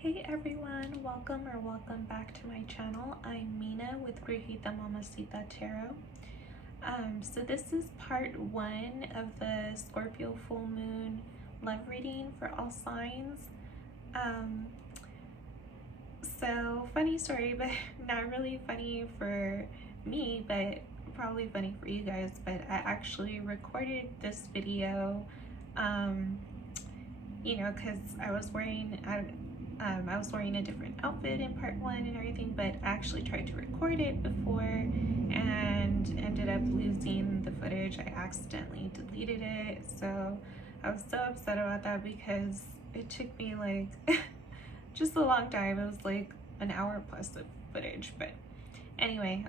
Hey everyone, welcome back to my channel. I'm Mina with Grihita Mamacita Tarot. So this is part 1 of the Scorpio full moon love reading for all signs. So funny story, but not really funny for me, but probably funny for you guys. But I actually recorded this video, because I was wearing a different outfit in part 1 and everything, but I actually tried to record it before and ended up losing the footage. I accidentally deleted it, so I was so upset about that because it took me like just a long time. It was like an hour plus of footage, but anyway,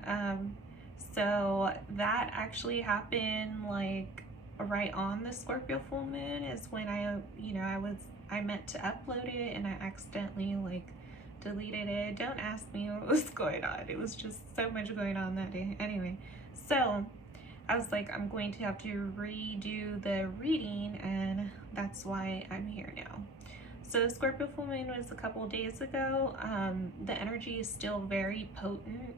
so that actually happened like right on the Scorpio full moon is when I meant to upload it and I accidentally like deleted it. Don't ask me what was going on. It was just so much going on that day. Anyway, so I was like, I'm going to have to redo the reading, and that's why I'm here now. So the Scorpio full moon was a couple days ago. The energy is still very potent,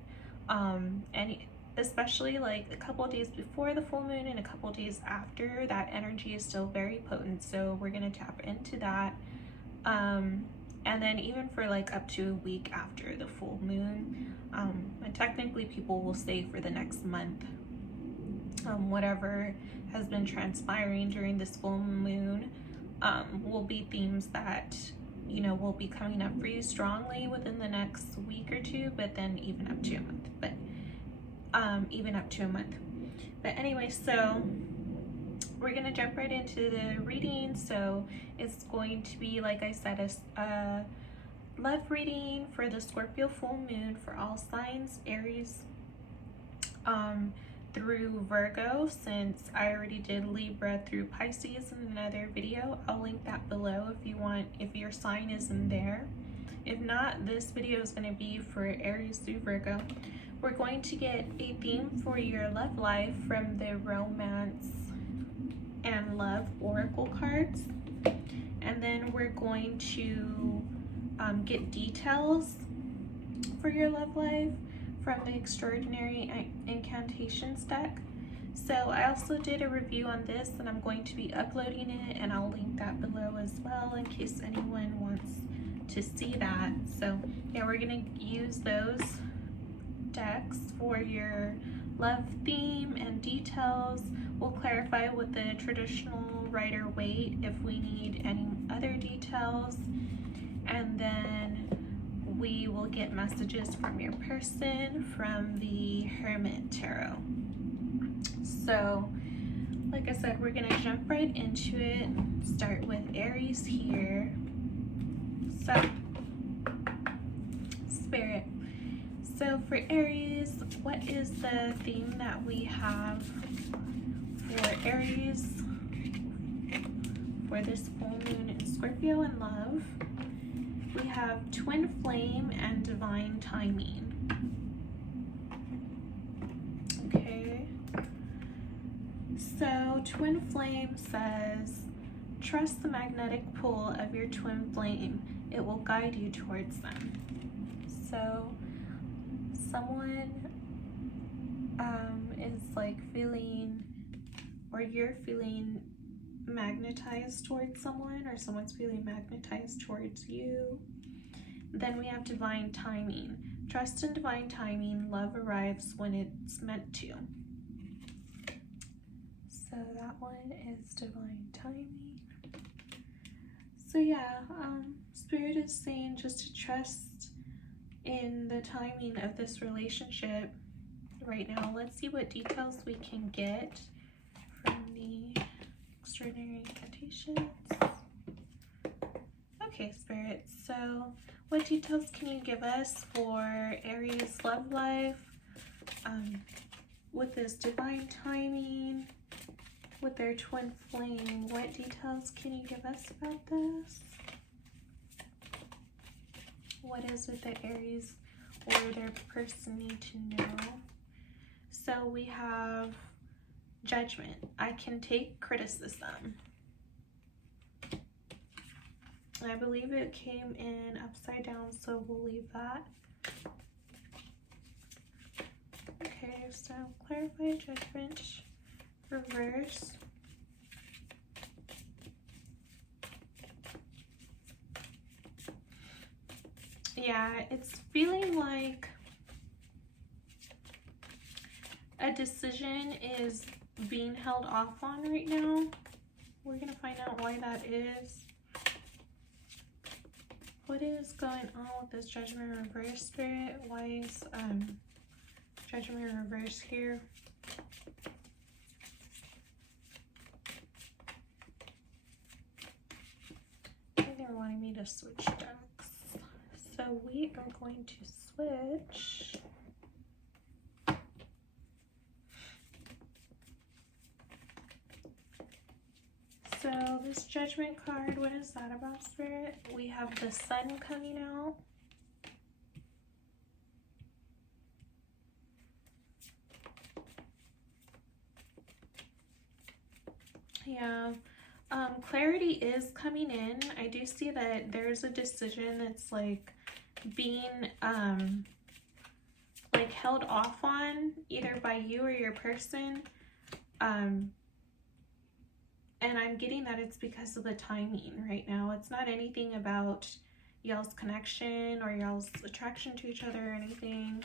and especially like a couple days before the full moon and a couple days after, that energy is still very potent. So we're gonna tap into that, and then even for like up to a week after the full moon, and technically people will say for the next month, whatever has been transpiring during this full moon will be themes that will be coming up for you strongly within the next week or two, but then even up to a month. But anyway, so we're gonna jump right into the reading. So it's going to be, like I said, a love reading for the Scorpio full moon for all signs, Aries through Virgo, since I already did Libra through Pisces in another video. I'll link that below if your sign is in there. If not, this video is going to be for Aries through Virgo. We're going to get a theme for your love life from the Romance and Love Oracle cards, and then we're going to get details for your love life from the Extraordinary Incantations deck. So I also did a review on this, and I'm going to be uploading it, and I'll link that below as well in case anyone wants to see that. So yeah, we're gonna use those decks for your love theme and details. We'll clarify with the traditional Rider-Waite if we need any other details, and then we will get messages from your person from the Hermit Tarot. So like I said, we're gonna jump right into it. Start with Aries here. So Spirit, so for Aries, what is the theme that we have for Aries for this full moon in Scorpio and love? We have Twin Flame and Divine Timing. Okay, so Twin Flame says, trust the magnetic pull of your twin flame. It will guide you towards them. So someone is like feeling, or you're feeling magnetized towards someone, or someone's feeling magnetized towards you. Then we have Divine Timing. Trust in divine timing. Love arrives when it's meant to. So that one is Divine Timing. So yeah, Spirit is saying just to trust in the timing of this relationship right now. Let's see what details we can get from the Extraordinary Incantations. Okay, Spirit, so what details can you give us for Aries love life with this divine timing, with their twin flame? What details can you give us about this? What is it that Aries or their person need to know? So we have Judgment. I can take criticism. I believe it came in upside down, so we'll leave that. Okay, so clarify judgment, reverse. Yeah, it's feeling like a decision is being held off on right now. We're going to find out why that is. What is going on with this Judgment reverse, Spirit? Why is Judgment reverse here? They're wanting me to switch decks. So we are going to switch. So this Judgment card, what is that about, Spirit? We have the Sun coming out. Yeah, clarity is coming in. I do see that there's a decision that's like being like held off on either by you or your person. And I'm getting that it's because of the timing right now. It's not anything about y'all's connection or y'all's attraction to each other or anything.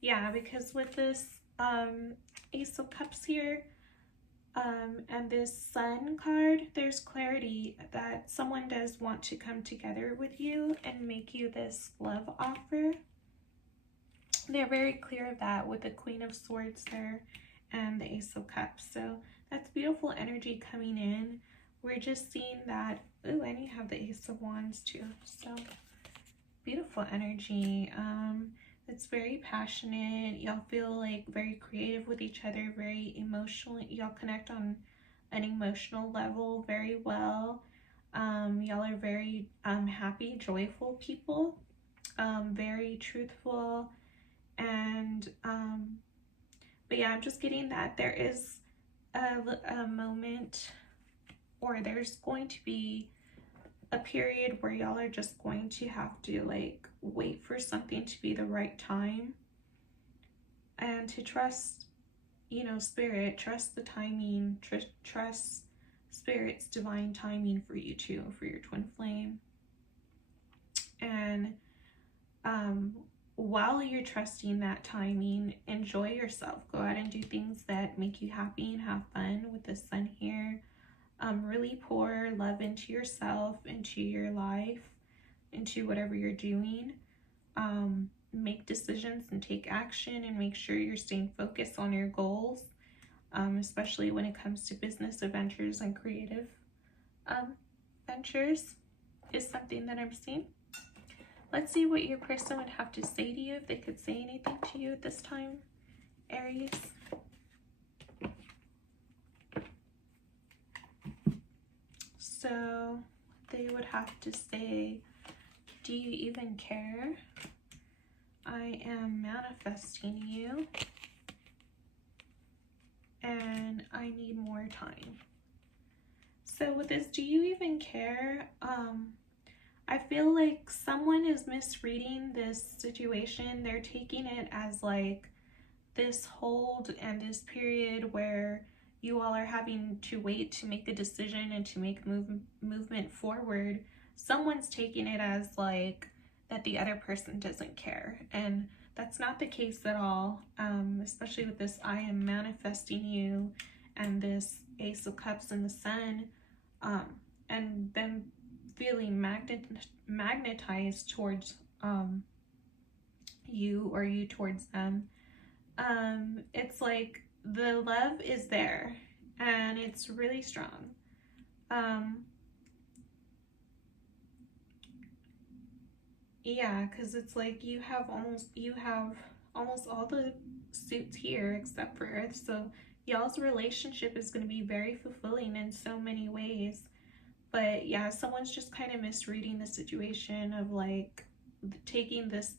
Yeah, because with this Ace of Cups here and this Sun card, there's clarity that someone does want to come together with you and make you this love offer. They're very clear of that with the Queen of Swords there and the Ace of Cups. So that's beautiful energy coming in. We're just seeing that. Ooh, and you have the Ace of Wands too. So beautiful energy. It's very passionate. Y'all feel like very creative with each other, very emotional. Y'all connect on an emotional level very well. Y'all are very happy, joyful people. Very truthful. And but yeah, I'm just getting that there is a moment, or there's going to be a period where y'all are just going to have to like wait for something to be the right time and to trust, you know, Spirit, trust the timing, trust Spirit's divine timing for you too, for your twin flame. And while you're trusting that timing, enjoy yourself. Go out and do things that make you happy and have fun with the Sun here. Really pour love into yourself, into your life, into whatever you're doing. Make decisions and take action and make sure you're staying focused on your goals, especially when it comes to business adventures and creative ventures is something that I'm seeing. Let's see what your person would have to say to you, if they could say anything to you at this time, Aries. So they would have to say, do you even care? I am manifesting you. And I need more time. So with this, do you even care? I feel like someone is misreading this situation. They're taking it as like this hold and this period where you all are having to wait to make a decision and to make movement forward. Someone's taking it as like that the other person doesn't care, and that's not the case at all. Especially with this I am manifesting you and this Ace of Cups and the Sun, and them feeling magnetized towards you, or you towards them. It's like the love is there and it's really strong. Yeah, because it's like you have almost all the suits here except for Earth. So y'all's relationship is going to be very fulfilling in so many ways. But yeah, someone's just kind of misreading the situation of like taking this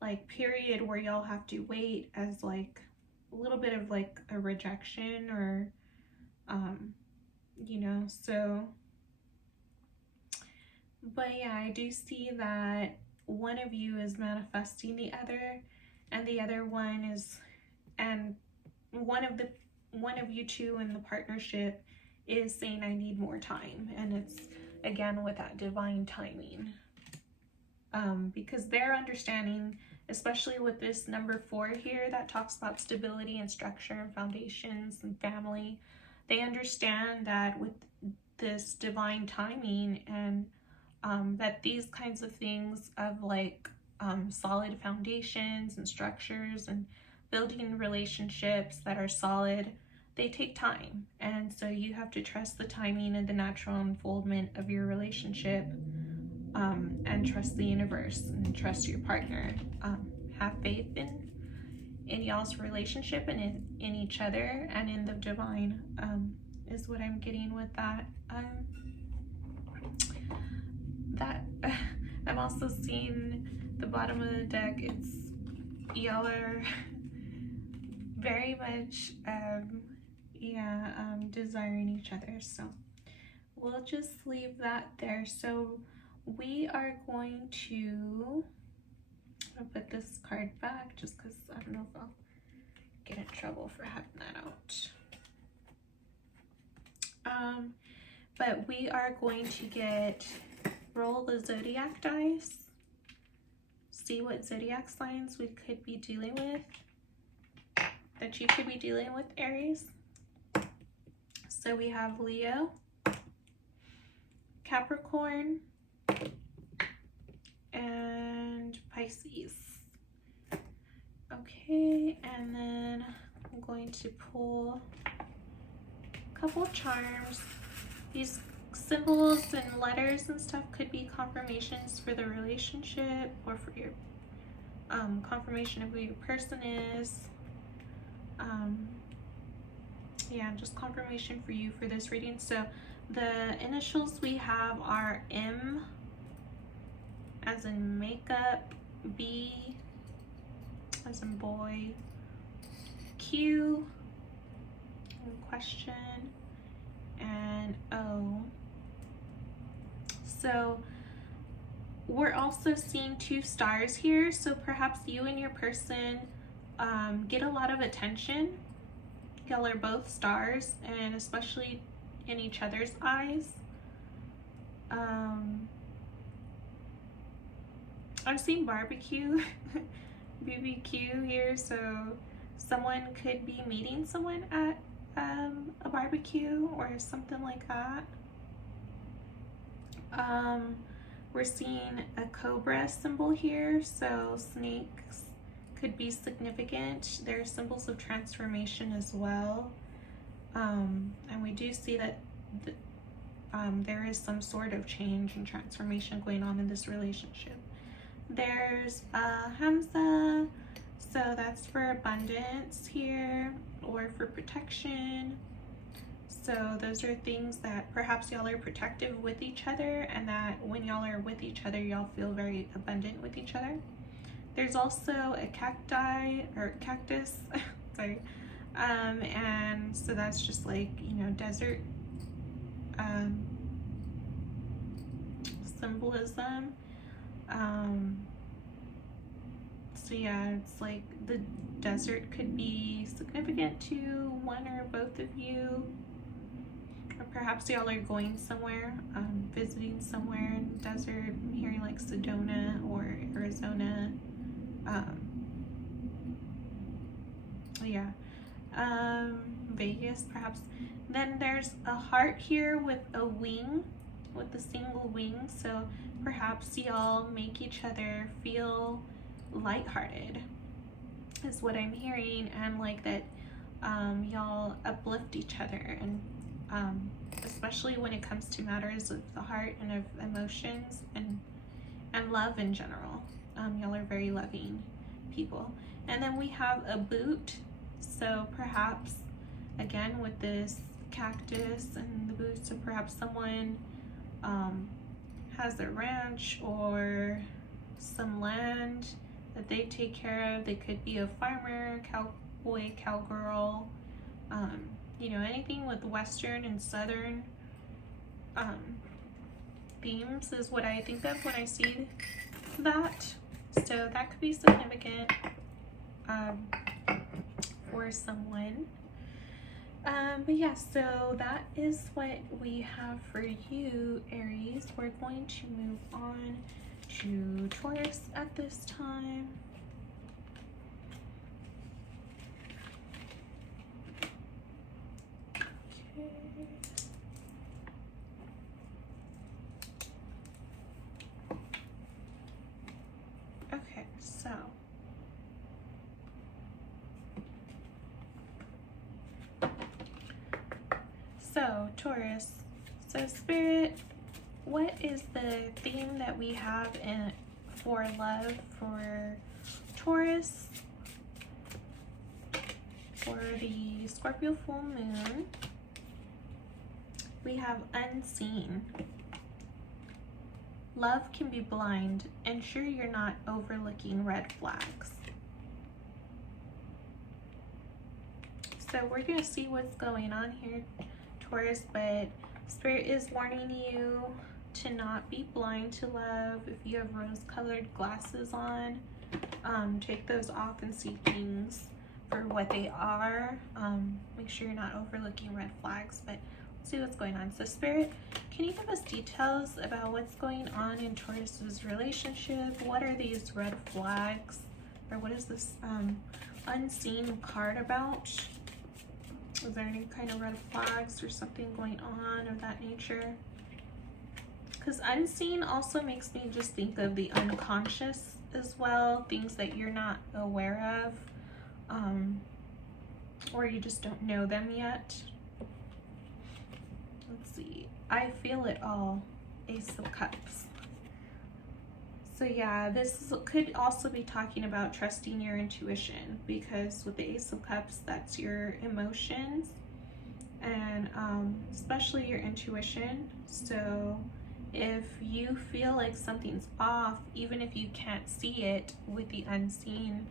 like period where y'all have to wait as like a little bit of like a rejection, or you know. So But yeah, I do see that one of you is manifesting the other, and the other one is, and one of you two in the partnership is saying I need more time, and it's again with that divine timing, because they're understanding, especially with this number 4 here that talks about stability and structure and foundations and family. They understand that with this divine timing, and that these kinds of things of like solid foundations and structures and building relationships that are solid, they take time. And so you have to trust the timing and the natural unfoldment of your relationship, and trust the universe and trust your partner. Have faith in y'all's relationship and in each other and in the divine, is what I'm getting with that. That I'm also seeing the bottom of the deck. It's y'all are very much desiring each other, so we'll just leave that there. So we are going to put this card back just because I don't know if I'll get in trouble for having that out. But we are going to roll the zodiac dice, see what zodiac signs we could be dealing with, that you could be dealing with, Aries. So we have Leo, Capricorn, and Pisces. Okay, and then I'm going to pull a couple charms. These symbols and letters and stuff could be confirmations for the relationship, or for your confirmation of who your person is. Yeah, just confirmation for you for this reading. So the initials we have are M as in makeup, B as in boy, Q, question, and O. So we're also seeing 2 stars here, so perhaps you and your person get a lot of attention. Y'all are both stars, and especially in each other's eyes. I'm seeing barbecue, BBQ here, so someone could be meeting someone at a barbecue or something like that. We're seeing a cobra symbol here, so snakes could be significant. There are symbols of transformation as well, and we do see that there is some sort of change and transformation going on in this relationship. There's Hamza, so that's for abundance here, or for protection. So those are things that perhaps y'all are protective with each other, and that when y'all are with each other, y'all feel very abundant with each other. There's also a cactus, sorry, and so that's just like, you know, desert symbolism. So yeah, it's like the desert could be significant to one or both of you, or perhaps y'all are going somewhere, visiting somewhere in the desert. I'm hearing like Sedona or Arizona. Vegas perhaps. Then there's a heart here with a wing, with a single wing, so perhaps y'all make each other feel lighthearted is what I'm hearing, and like that y'all uplift each other, and especially when it comes to matters of the heart and of emotions and love in general. Y'all are very loving people. And then we have a boot, so perhaps again with this cactus and the boot, so perhaps someone has a ranch or some land that they take care of. They could be a farmer, cowboy, cowgirl, you know, anything with western and southern themes is what I think of when I see that. So that could be significant for someone. But yeah, so that is what we have for you, Aries. We're going to move on to Taurus at this time. Okay, so Taurus. So Spirit, what is the theme that we have for love for Taurus for the Scorpio full moon? We have unseen. Love can be blind. Ensure you're not overlooking red flags. So we're going to see what's going on here, Taurus, but Spirit is warning you to not be blind to love. If you have rose-colored glasses on, take those off and see things for what they are. Make sure you're not overlooking red flags, but let's see what's going on. So Spirit, can you give us details about what's going on in Taurus's relationship? What are these red flags? Or what is this unseen card about? Is there any kind of red flags or something going on of that nature? Because unseen also makes me just think of the unconscious as well, things that you're not aware of, or you just don't know them yet. Let's see. I feel it all. Ace of Cups. So yeah, this could also be talking about trusting your intuition, because with the Ace of Cups, that's your emotions and especially your intuition. So if you feel like something's off, even if you can't see it with the unseen,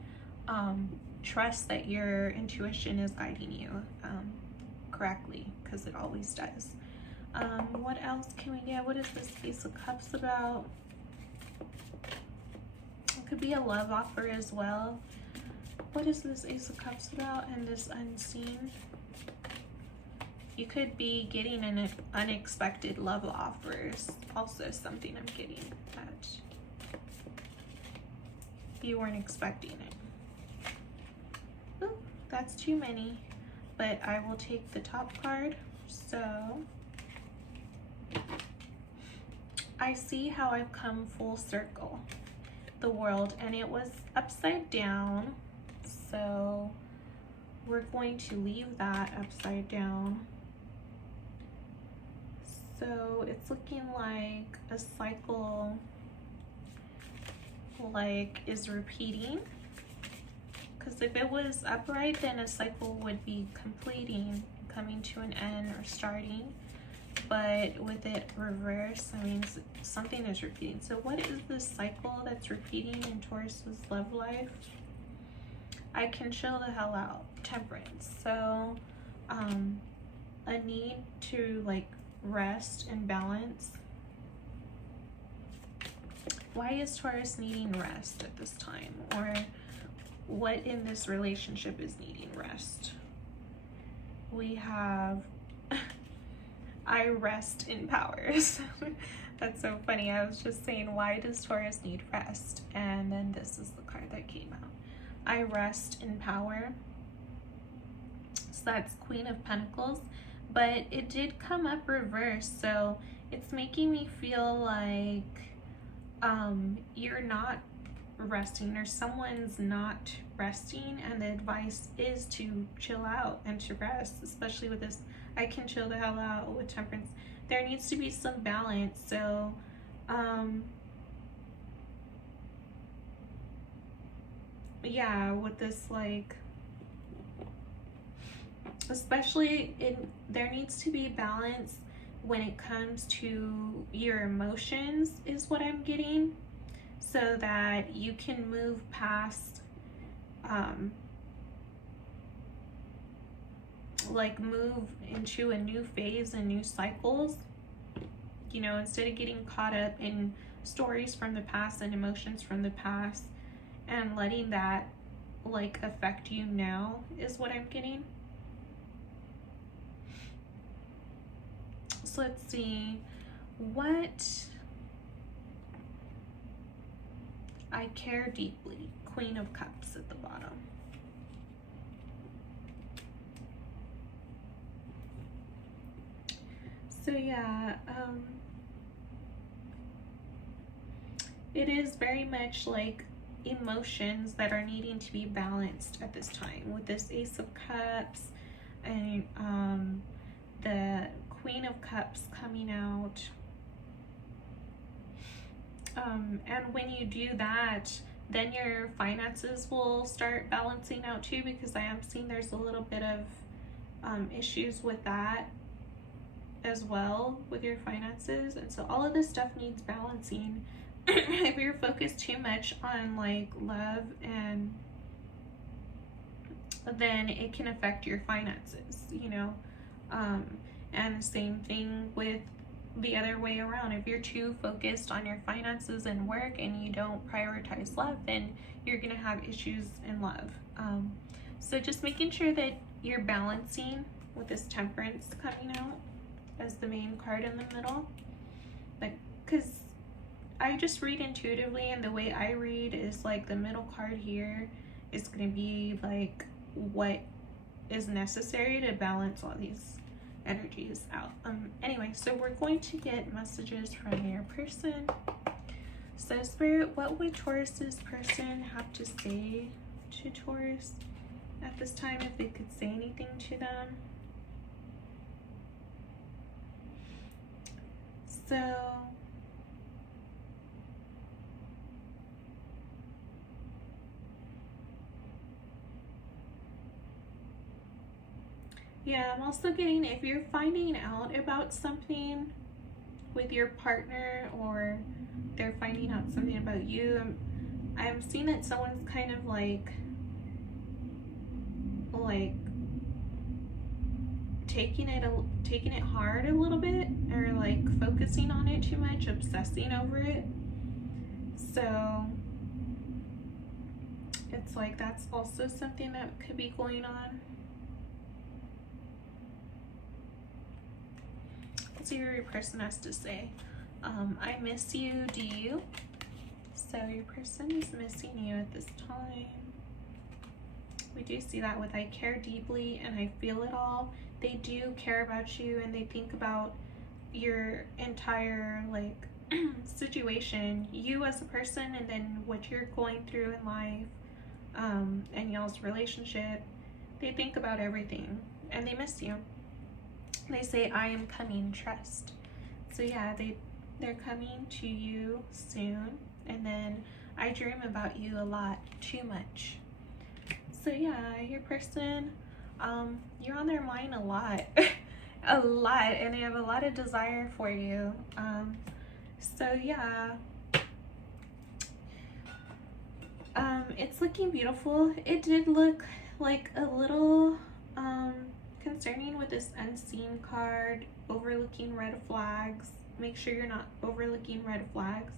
trust that your intuition is guiding you correctly, because it always does. What else can we get? What is this Ace of Cups about? It could be a love offer as well. What is this Ace of Cups about and this unseen? You could be getting an unexpected love offers. Also something I'm getting that you weren't expecting it. Ooh, that's too many, but I will take the top card. So I see how I've come full circle. The world, and it was upside down, so we're going to leave that upside down. So it's looking like a cycle is repeating, because if it was upright, then a cycle would be completing, coming to an end or starting. But with it reversed, I mean, something is repeating. So what is this cycle that's repeating in Taurus's love life? I can chill the hell out. Temperance. So a need to rest and balance. Why is Taurus needing rest at this time? Or what in this relationship is needing rest? We have I rest in powers. That's so funny. I was just saying, why does Taurus need rest? And then this is the card that came out. I rest in power. So that's Queen of Pentacles. But it did come up reversed. So it's making me feel like you're not resting, or someone's not resting. And the advice is to chill out and to rest, especially with this I can chill the hell out with Temperance. There needs to be some balance. So yeah, with this especially there needs to be balance when it comes to your emotions, is what I'm getting, so that you can move past move into a new phase and new cycles. You know, instead of getting caught up in stories from the past and emotions from the past and letting that like affect you now is what I'm getting. So let's see what I care deeply. Queen of Cups at the bottom. So yeah, it is very much like emotions that are needing to be balanced at this time with this Ace of Cups and the Queen of Cups coming out. And when you do that, then your finances will start balancing out too, because I am seeing there's a little bit of issues with that as well with your finances. And so all of this stuff needs balancing. If you're focused too much on like love, and then it can affect your finances, you know. And the same thing with the other way around. If you're too focused on your finances and work and you don't prioritize love, then you're gonna have issues in love. So just making sure that you're balancing with this Temperance coming out as the main card in the middle. But because I just read intuitively, and the way I read is like the middle card here is going to be like what is necessary to balance all these energies out. Anyway, so we're going to get messages from your person. So Spirit, what would Taurus's person have to say to Taurus at this time, if they could say anything to them? So yeah, I'm also getting, if you're finding out about something with your partner, or they're finding out something about you, I'm seeing that someone's kind of like taking it hard a little bit, or like focusing on it too much, obsessing over it. So it's like that's also something that could be going on. Let's see what your person has to say. I miss you, do you? So your person is missing you at this time. We do see that with I care deeply and I feel it all. They do care about you, and they think about your entire like situation, you as a person, and then what you're going through in life, and y'all's relationship. They think about everything, and they miss you. They say, I am coming, trust. So yeah, they're coming to you soon, and then I dream about you a lot, too much. So yeah, your person, you're on their mind a lot. A lot, and they have a lot of desire for you. So yeah, it's looking beautiful. It did look like a little concerning with this unseen card, overlooking red flags. Make sure you're not overlooking red flags.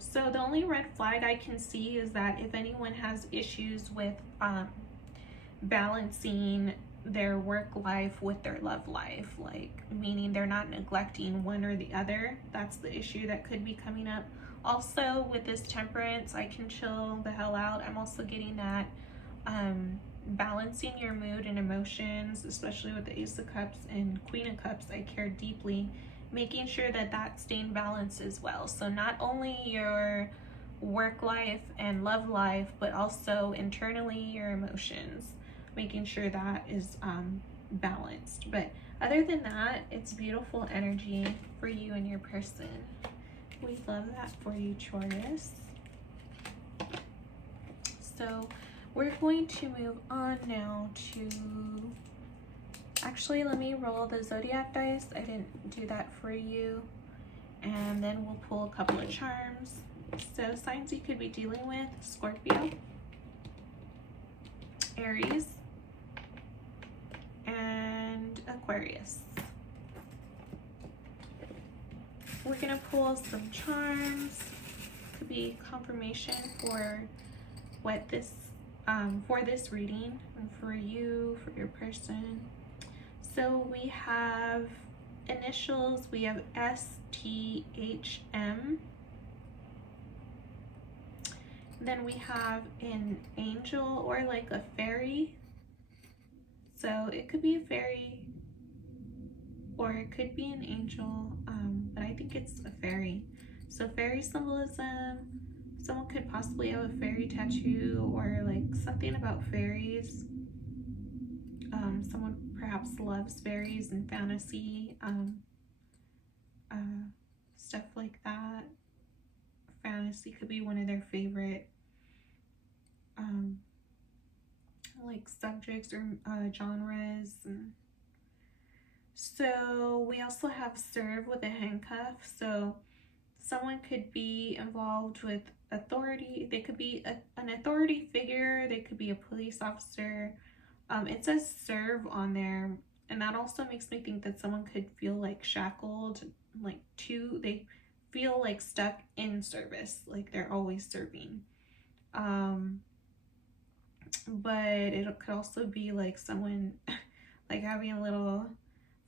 So the only red flag I can see is that if anyone has issues with balancing their work life with their love life, like meaning they're not neglecting one or the other, that's the issue that could be coming up. Also with this Temperance, I can chill the hell out. I'm also getting that balancing your mood and emotions, especially with the Ace of Cups and Queen of Cups, I care deeply, making sure that that's staying balanced as well. So not only your work life and love life, but also internally your emotions, making sure that is balanced. But other than that, it's beautiful energy for you and your person. We love that for you, Taurus. So we're going to move on now to, actually let me roll the zodiac dice. I didn't do that for you. And then we'll pull a couple of charms. So signs you could be dealing with: Scorpio, Aries, and Aquarius. we're gonna pull some charms. Could be confirmation for what this for this reading and for you, for your person. So we have initials. We have STHM. Then we have an angel or like a fairy. So it could be a fairy or it could be an angel, but I think it's a fairy. So fairy symbolism, someone could possibly have a fairy tattoo or like something about fairies. Someone perhaps loves fairies and fantasy, stuff like that. Fantasy could be one of their favorite like subjects or genres. And so we also have serve with a handcuff. So someone could be involved with authority. They could be an authority figure. They could be a police officer. It says serve on there, and that also makes me think that someone could feel like shackled, like they feel like stuck in service, like they're always serving. But it could also be like someone like having a little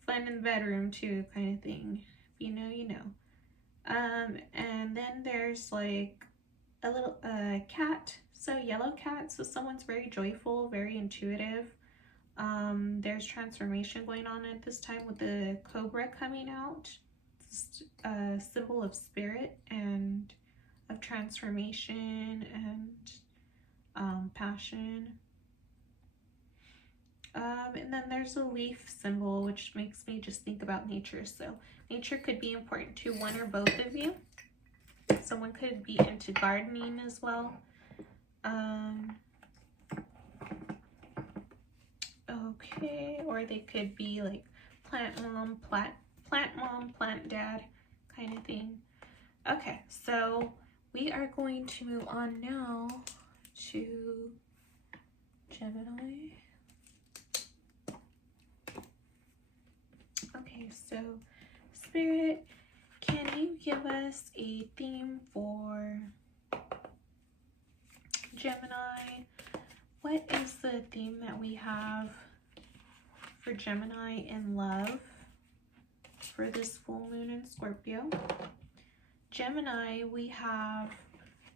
fun in the bedroom too, kind of thing. If you know, you know. And then there's like a little cat, so yellow cat. So someone's very joyful, very intuitive. There's transformation going on at this time with the cobra coming out. It's a symbol of spirit and of transformation and passion. And then there's a leaf symbol, which makes me just think about nature. So nature could be important to one or both of you. Someone could be into gardening as well. Okay, or they could be like plant mom, plant dad kind of thing. Okay, so we are going to move on now to Gemini. Okay, so Spirit, can you give us a theme for Gemini? What is the theme that we have for Gemini in love for this full moon in Scorpio? Gemini, we have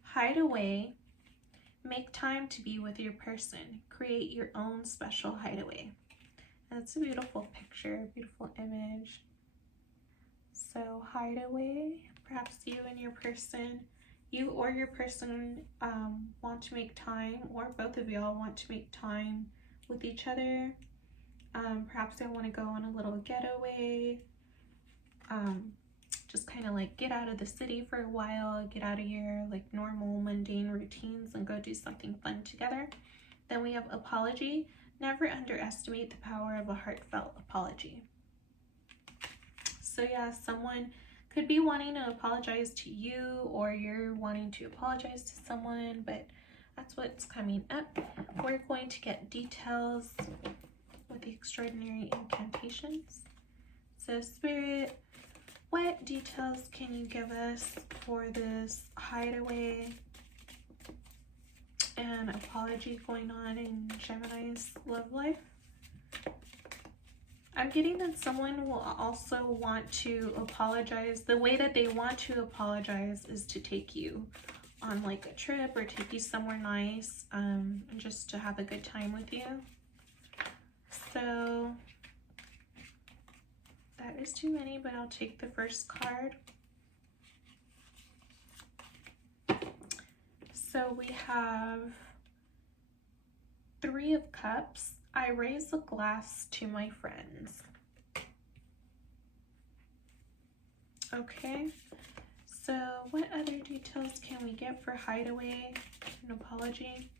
hide away, make time to be with your person, create your own special hideaway. That's a beautiful picture, beautiful image. So hideaway, perhaps you and your person, you or your person want to make time, or both of y'all want to make time with each other. Perhaps they want to go on a little getaway, just kind of like get out of the city for a while, get out of your like normal mundane routines and go do something fun together. Then we have apology. Never underestimate the power of a heartfelt apology. So yeah, someone could be wanting to apologize to you, or you're wanting to apologize to someone, but that's what's coming up. We're going to get details with the extraordinary incantations. So Spirit, what details can you give us for this hideaway and apology going on in Gemini's love life? I'm getting that someone will also want to apologize. The way that they want to apologize is to take you on like a trip or take you somewhere nice, and just to have a good time with you. So that is too many, but I'll take the first card. So we have Three of Cups. I raise a glass to my friends. Okay, so what other details can we get for hideaway and apology?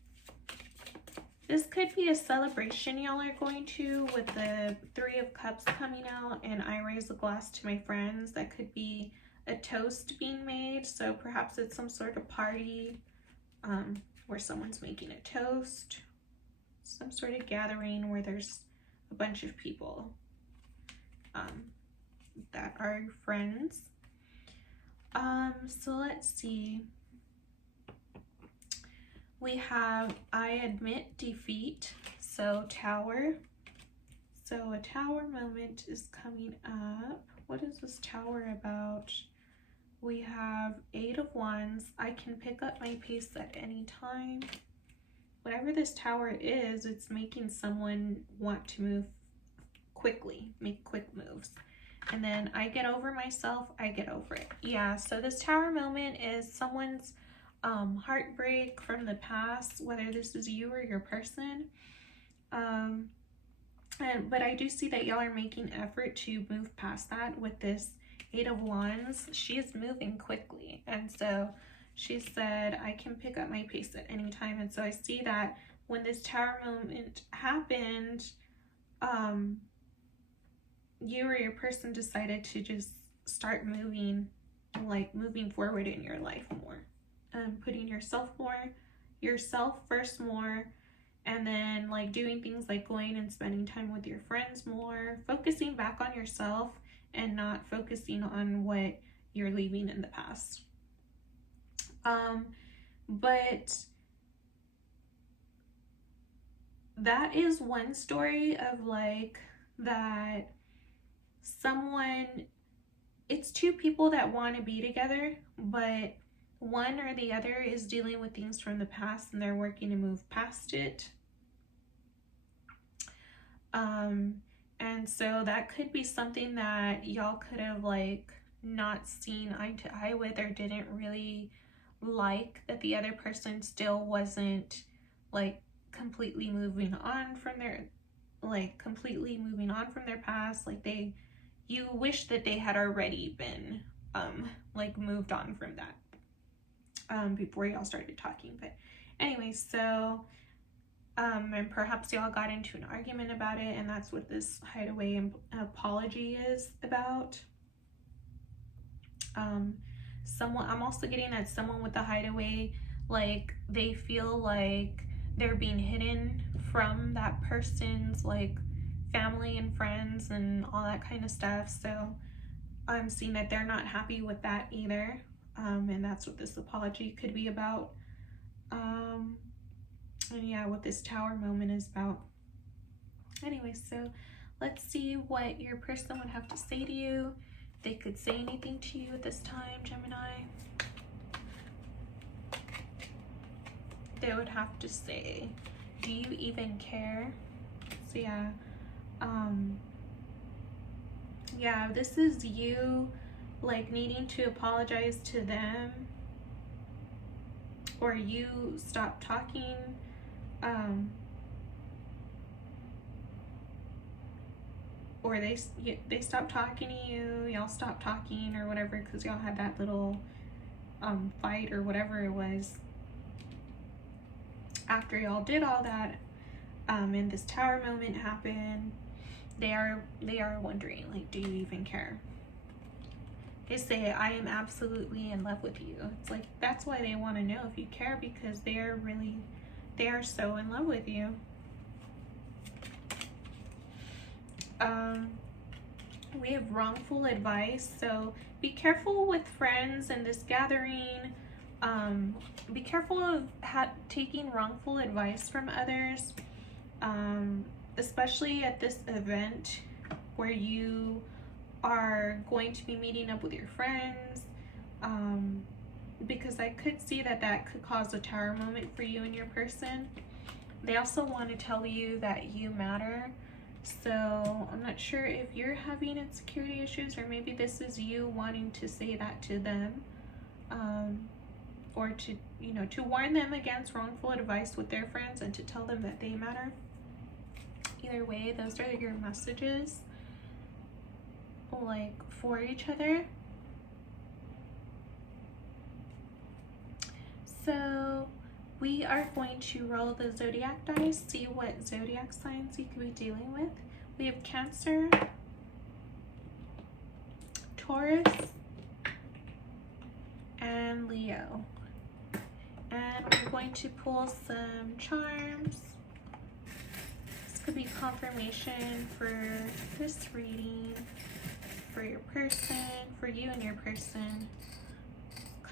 This could be a celebration y'all are going to with the Three of Cups coming out and I raise a glass to my friends. That could be a toast being made. So perhaps it's some sort of party where someone's making a toast. Some sort of gathering where there's a bunch of people that are friends. So let's see. We have I admit defeat, so Tower. So a Tower moment is coming up. What is this Tower about? We have Eight of Wands. I can pick up my pace at any time. Whatever this Tower is, it's making someone want to move quickly, make quick moves. And then I get over myself, I get over it. Yeah, so this Tower moment is someone's heartbreak from the past, whether this is you or your person. But I do see that y'all are making effort to move past that with this Eight of Wands. She is moving quickly, and so she said, I can pick up my pace at any time. And so I see that when this Tower moment happened, you or your person decided to just start moving, like moving forward in your life more, putting yourself first more, and then like doing things like going and spending time with your friends more, focusing back on yourself and not focusing on what you're leaving in the past. But that is one story of like that someone, it's two people that want to be together, but one or the other is dealing with things from the past and they're working to move past it. And so that could be something that y'all could have like not seen eye to eye with, or didn't really like that the other person still wasn't like completely moving on from their past. Like you wish that they had already been like moved on from that before y'all started talking. But anyway, so and perhaps y'all got into an argument about it, and that's what this hideaway apology is about. I'm also getting that someone with the hideaway, like they feel like they're being hidden from that person's like family and friends and all that kind of stuff. So I'm seeing that they're not happy with that either, and that's what this apology could be about. And yeah, what this Tower moment is about. Anyway, so let's see what your person would have to say to you. They could say anything to you at this time, Gemini. They would have to say, do you even care? So yeah, yeah, this is you like needing to apologize to them, or you stop talking, or they stop talking to you, y'all stop talking or whatever, because y'all had that little fight or whatever it was. After y'all did all that, and this Tower moment happened, they are wondering, like, do you even care? They say, I am absolutely in love with you. It's like, that's why they want to know if you care, because they are so in love with you. We have wrongful advice, so be careful with friends in this gathering. Be careful of taking wrongful advice from others, especially at this event where you are going to be meeting up with your friends, because I could see that could cause a Tower moment for you and your person. They also want to tell you that you matter. So I'm not sure if you're having insecurity issues, or maybe this is you wanting to say that to them, or to, to warn them against wrongful advice with their friends and to tell them that they matter. Either way, those are your messages, like, for each other. So we are going to roll the zodiac dice, see what zodiac signs you could be dealing with. We have Cancer, Taurus, and Leo. And we're going to pull some charms. This could be confirmation for this reading, for your person, for you and your person.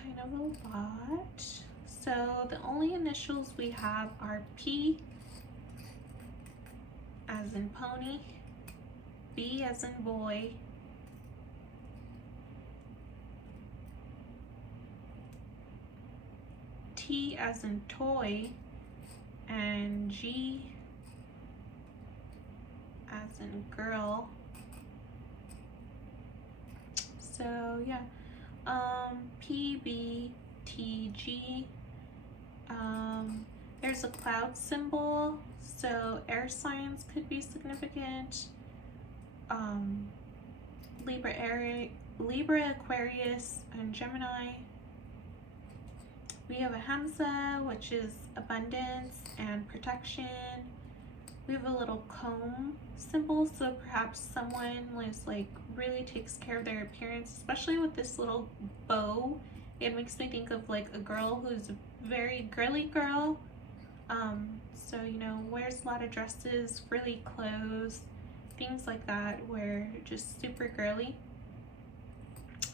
kind of a lot. So the only initials we have are P as in pony, B as in boy, T as in toy, and G as in girl. So yeah, P, B, T, G. There's a cloud symbol, so air signs could be significant. Libra, Aquarius, and Gemini. We have a Hamza, which is abundance and protection. We have a little comb symbol, so perhaps someone is like really takes care of their appearance, especially with this little bow. It makes me think of like a girl who's a very girly girl. So you know, wears a lot of dresses, frilly clothes, things like that, where just super girly.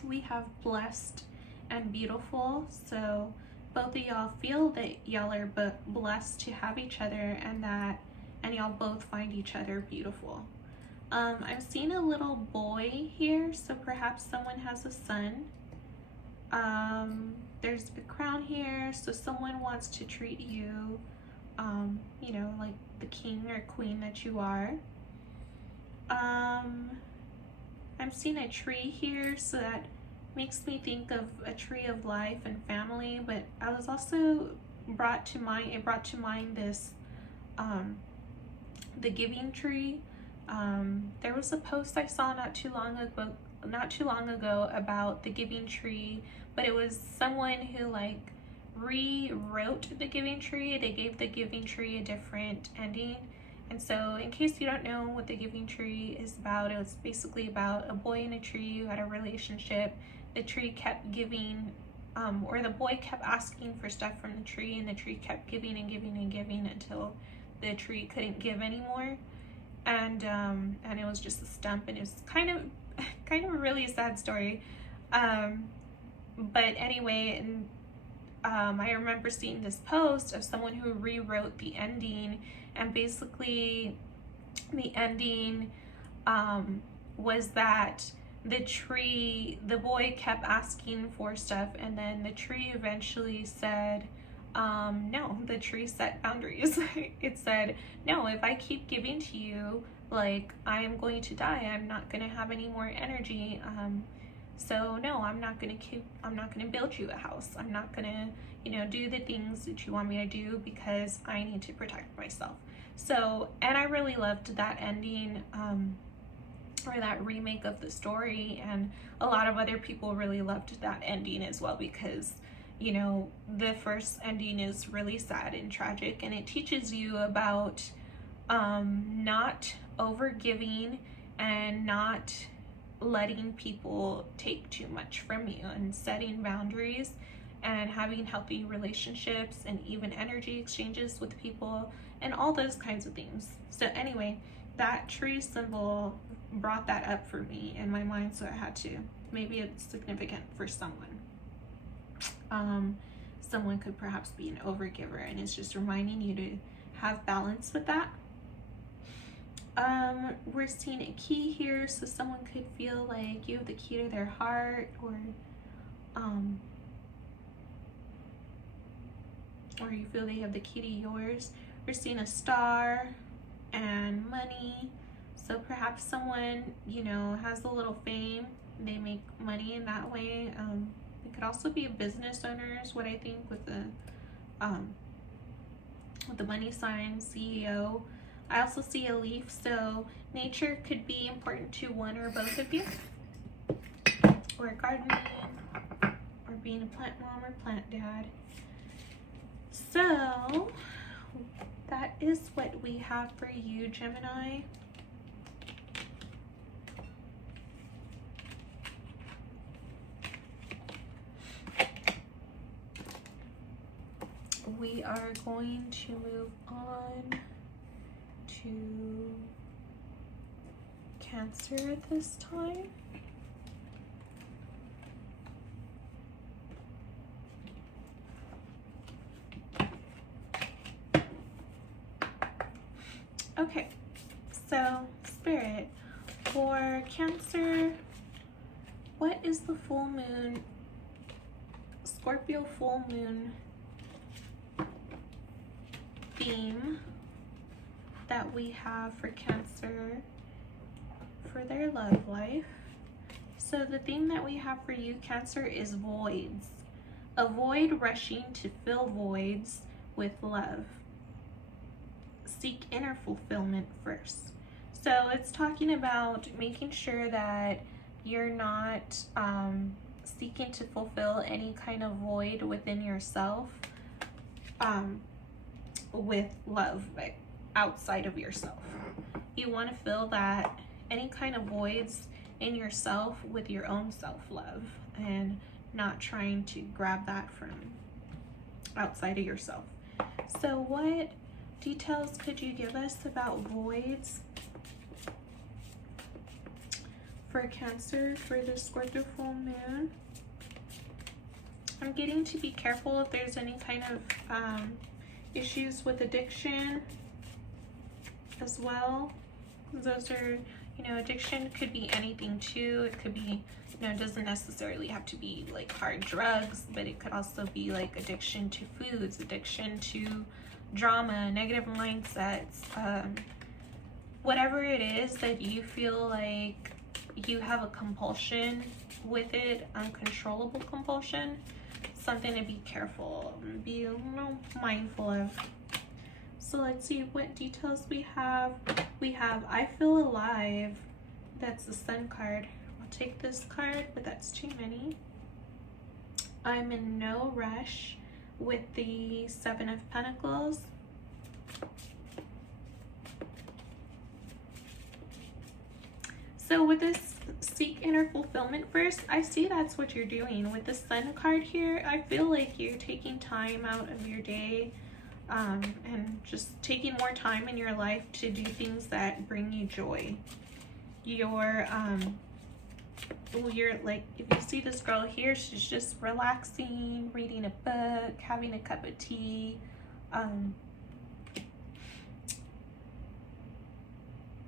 We have blessed and beautiful, so both of y'all feel that y'all are blessed to have each other, and y'all both find each other beautiful. I'm seeing a little boy here, so perhaps someone has a son. There's a crown here, so someone wants to treat you, you know, like the king or queen that you are. I'm seeing a tree here, so that makes me think of a tree of life and family, but I was also brought to mind this, the giving tree. There was a post I saw not too long ago about the giving tree, but it was someone who like rewrote the giving tree. They gave the giving tree a different ending. And so in case you don't know what the giving tree is about, it was basically about a boy and a tree who had a relationship. The tree kept giving, or the boy kept asking for stuff from the tree, and the tree kept giving and giving and giving until the tree couldn't give anymore. And it was just a stump, and it was kind of a really sad story. But anyway, and I remember seeing this post of someone who rewrote the ending, and basically the ending was that the boy kept asking for stuff, and then the tree eventually said, no. The tree set boundaries. It said, no, if I keep giving to you, like, I am going to die. I'm not going to have any more energy. So no, I'm not going to build you a house. I'm not going to, you know, do the things that you want me to do, because I need to protect myself. So, and I really loved that ending, or that remake of the story, and a lot of other people really loved that ending as well, because, you know, the first ending is really sad and tragic, and it teaches you about not overgiving and not letting people take too much from you, and setting boundaries and having healthy relationships and even energy exchanges with people and all those kinds of things. So anyway, that tree symbol brought that up for me in my mind, so I had to. Maybe it's significant for someone. Someone could perhaps be an overgiver, and it's just reminding you to have balance with that. We're seeing a key here, so someone could feel like you have the key to their heart, or you feel they have the key to yours. We're seeing a star and money, so perhaps someone, you know, has a little fame. They make money in that way. It could also be a business owner is what I think, with the money sign, CEO. I also see a leaf, so nature could be important to one or both of you, or gardening, or being a plant mom or plant dad. So that is what we have for you, Gemini. We are going to move on to Cancer this time. Okay, so Spirit, for Cancer, what is the full moon, Scorpio full moon theme that we have for Cancer for their love life? So the theme that we have for you, Cancer, is voids. Avoid rushing to fill voids with love. Seek inner fulfillment first. So it's talking about making sure that you're not seeking to fulfill any kind of void within yourself with love, like outside of yourself. You want to fill that any kind of voids in yourself with your own self-love and not trying to grab that from outside of yourself. So what details could you give us about voids for Cancer for the Scorpio full moon? I'm getting to be careful if there's any kind of issues with addiction as well. Those are, you know, addiction could be anything too. It could be, you know, it doesn't necessarily have to be like hard drugs, but it could also be like addiction to foods, addiction to drama, negative mindsets, whatever it is that you feel like you have a compulsion with it, uncontrollable compulsion, something to be careful, be, you know, mindful of. So let's see what details we have. We have I feel alive. That's the Sun card. I'll take this card, but that's too many. I'm in no rush with the Seven of Pentacles. So with this seek inner fulfillment first, I see that's what you're doing. With the Sun card here, I feel like you're taking time out of your day and just taking more time in your life to do things that bring you joy. You're like, if you see this girl here, she's just relaxing, reading a book, having a cup of tea,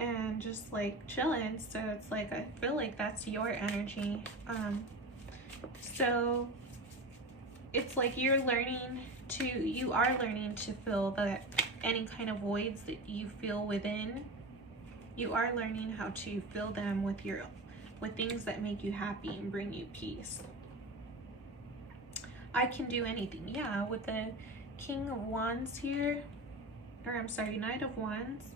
and just like chilling. So it's like, I feel like that's your energy. So it's like you are learning to fill any kind of voids that you feel within. You are learning how to fill them with things that make you happy and bring you peace. I can do anything. Yeah, with the King of Wands here, or I'm sorry, Knight of Wands,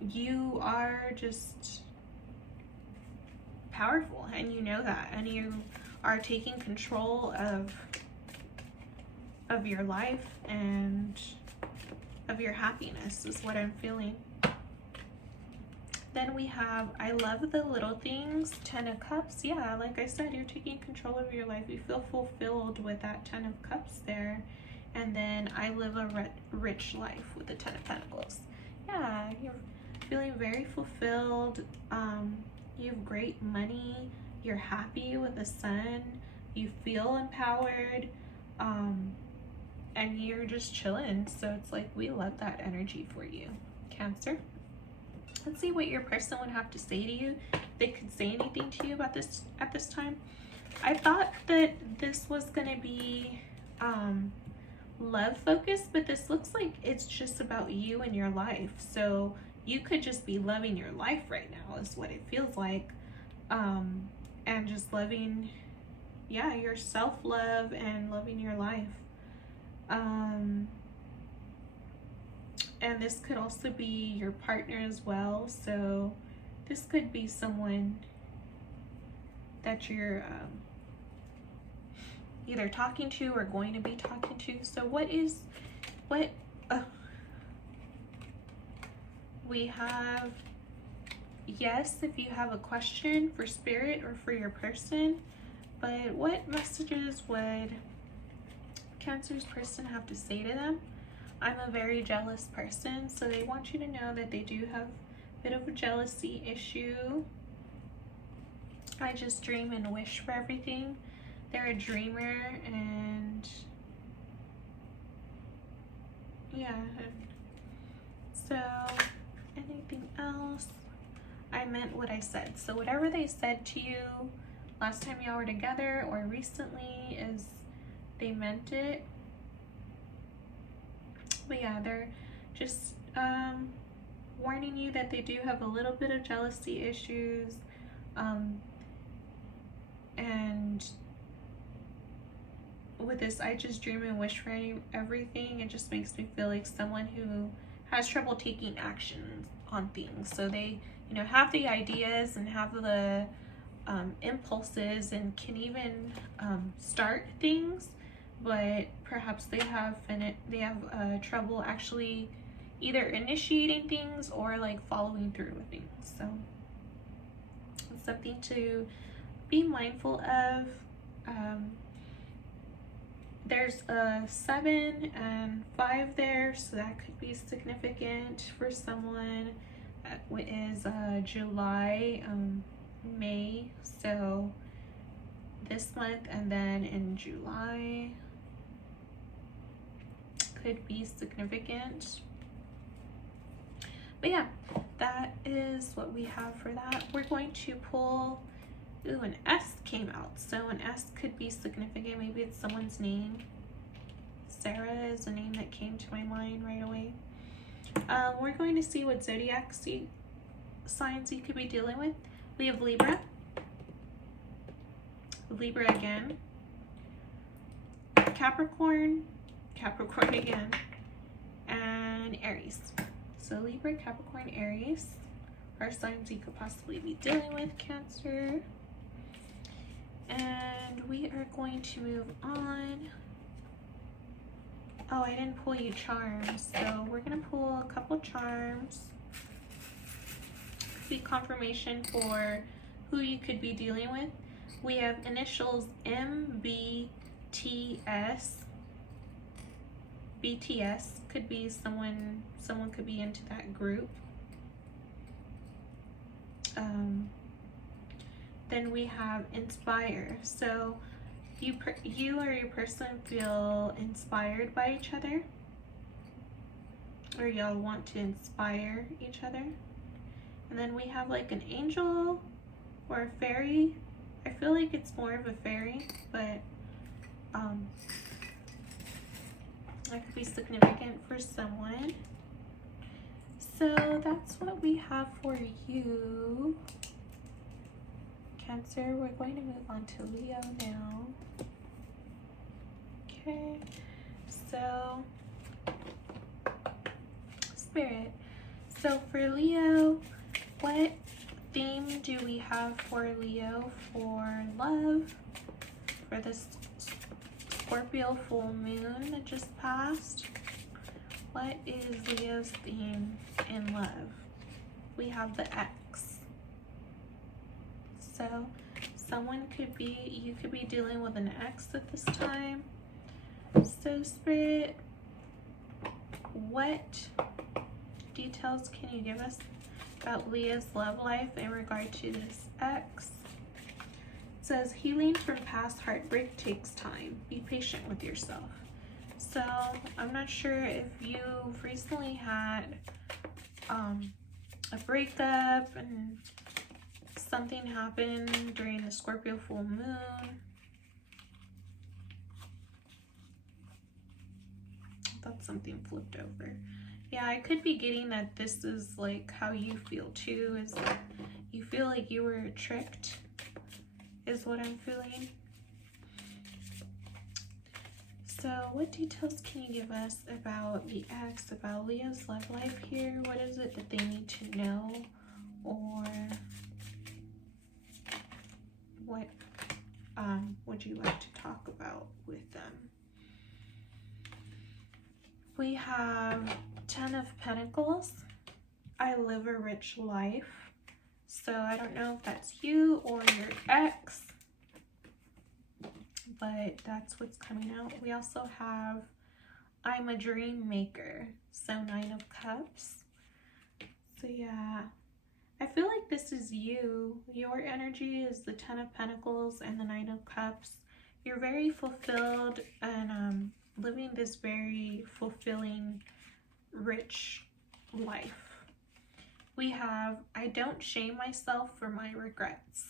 you are just powerful, and you know that, and you are taking control of your life and of your happiness is what I'm feeling. Then we have I love the little things, 10 of Cups. Yeah, like I said, you're taking control of your life. You feel fulfilled with that 10 of Cups there. And then I live a rich life with the 10 of Pentacles. Yeah, you're feeling very fulfilled. You have great money. You're happy with the Sun. You feel empowered. And you're just chilling. So it's like, we love that energy for you, Cancer. Let's see what your person would have to say to you. They could say anything to you about this at this time. I thought that this was gonna be love focused, but this looks like it's just about you and your life. So you could just be loving your life right now is what it feels like. And just loving, yeah, your self-love and loving your life. And this could also be your partner as well. So this could be someone that you're either talking to or going to be talking to. So we have yes if you have a question for Spirit or for your person, but what messages would Cancer's person have to say to them? I'm a very jealous person, so they want you to know that they do have a bit of a jealousy issue. I just dream and wish for everything. They're a dreamer, and Yeah. So, anything else? I meant what I said. So whatever they said to you last time y'all were together or recently, is they meant it. But yeah, they're just warning you that they do have a little bit of jealousy issues. And with this I just dream and wish for everything, it just makes me feel like someone who has trouble taking action on things. So they, you know, have the ideas and have the impulses and can even start things, but perhaps they have trouble actually either initiating things or like following through with things. So it's something to be mindful of. There's a 7 and 5 there, so that could be significant for someone. It is July, May, so this month and then in July could be significant. But yeah, that is what we have for that. We're going to pull, ooh, an S came out, so an S could be significant. Maybe it's someone's name. Sarah is a name that came to my mind right away. We're going to see what zodiac signs you could be dealing with. We have Libra, Libra again, Capricorn, Capricorn again, and Aries. So Libra, Capricorn, Aries are signs you could possibly be dealing with, Cancer. And we are going to move on. Oh, I didn't pull you charms, so we're gonna pull a couple charms. Be confirmation for who you could be dealing with. We have initials MBTS. BTS could be someone could be into that group. Then we have inspire. So you or your person feel inspired by each other, or y'all want to inspire each other. And then we have like an angel or a fairy. I feel like it's more of a fairy, but that could be significant for someone. So that's what we have for you, Cancer. We're going to move on to Leo now. Okay, so Spirit. So for Leo, what theme do we have for Leo for love for this Scorpio full moon that just passed? What is Leo's theme in love? We have the X. So you could be dealing with an X at this time. So Spirit, what details can you give us about Leo's love life in regard to this X? It says healing from past heartbreak takes time. Be patient with yourself. So I'm not sure if you've recently had a breakup and something happened during the Scorpio full moon. That's something flipped over. Yeah, I could be getting that this is like how you feel too, is that you feel like you were tricked, is what I'm feeling. So what details can you give us about the X, about Leo's love life here? What is it that they need to know, or what would you like to talk about with them? We have 10 of Pentacles. I live a rich life. So I don't know if that's you or your ex, but that's what's coming out. We also have I'm a dream maker. So 9 of Cups. So yeah, I feel like this is you. Your energy is the 10 of Pentacles and the 9 of Cups. You're very fulfilled and living this very fulfilling rich life. We have, I don't shame myself for my regrets.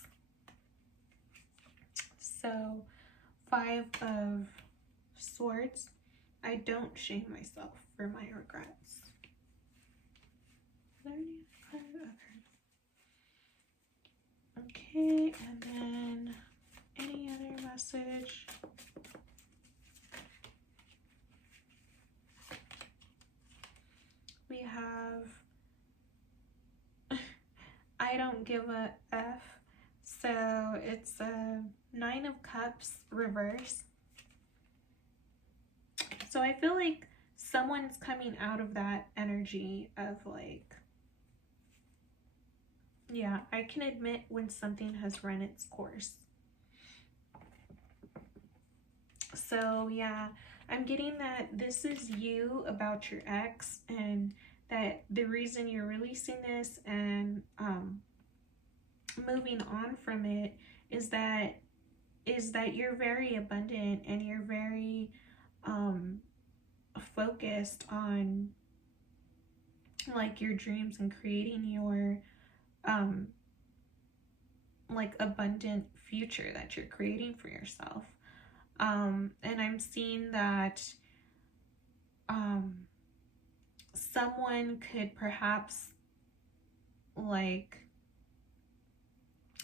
So 5 of Swords, I don't shame myself for my regrets. Okay, and then any other message? We have I don't give a F. So it's a 9 of Cups reverse. So I feel like someone's coming out of that energy of like, yeah, I can admit when something has run its course. So yeah, I'm getting that this is you about your ex, and that the reason you're releasing this and moving on from it is that you're very abundant and you're very focused on like your dreams and creating your like abundant future that you're creating for yourself. And I'm seeing that someone could perhaps like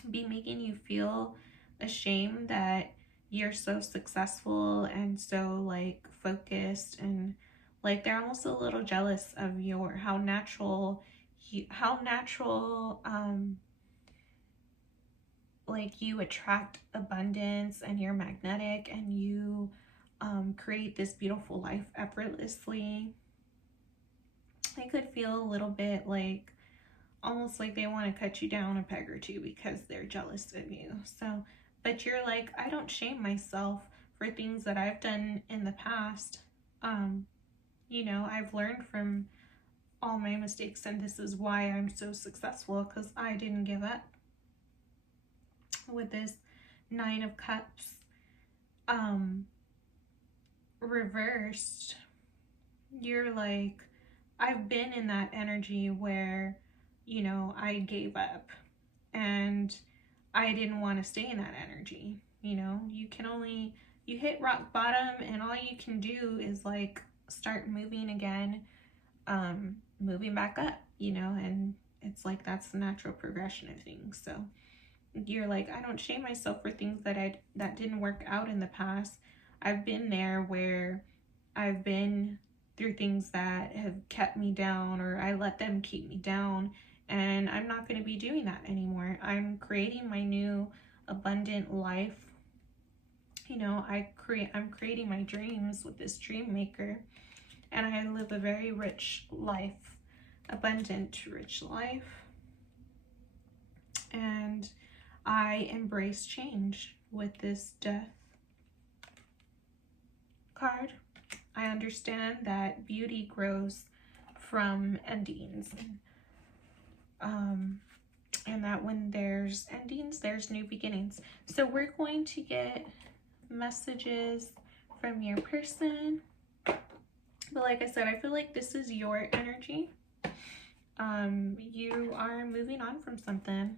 be making you feel ashamed that you're so successful and so like focused, and like they're almost a little jealous of your how natural like you attract abundance and you're magnetic and you create this beautiful life effortlessly. I could feel a little bit like almost like they want to cut you down a peg or two because they're jealous of you. So, but you're like, I don't shame myself for things that I've done in the past. You know, I've learned from all my mistakes, and this is why I'm so successful, because I didn't give up. With this 9 of Cups reversed, you're like, I've been in that energy where, you know, I gave up and I didn't want to stay in that energy. You know, you hit rock bottom, and all you can do is like start moving again, moving back up, you know, and it's like that's the natural progression of things. So you're like, I don't shame myself for things that didn't work out in the past. I've been there where I've been through things that have kept me down, or I let them keep me down, and I'm not going to be doing that anymore. I'm creating my new abundant life. You know, I'm creating my dreams with this dream maker, and I live a very rich life, abundant, rich life. And I embrace change with this Death card. I understand that beauty grows from endings, and that when there's endings, there's new beginnings. So we're going to get messages from your person. But like I said, I feel like this is your energy. You are moving on from something.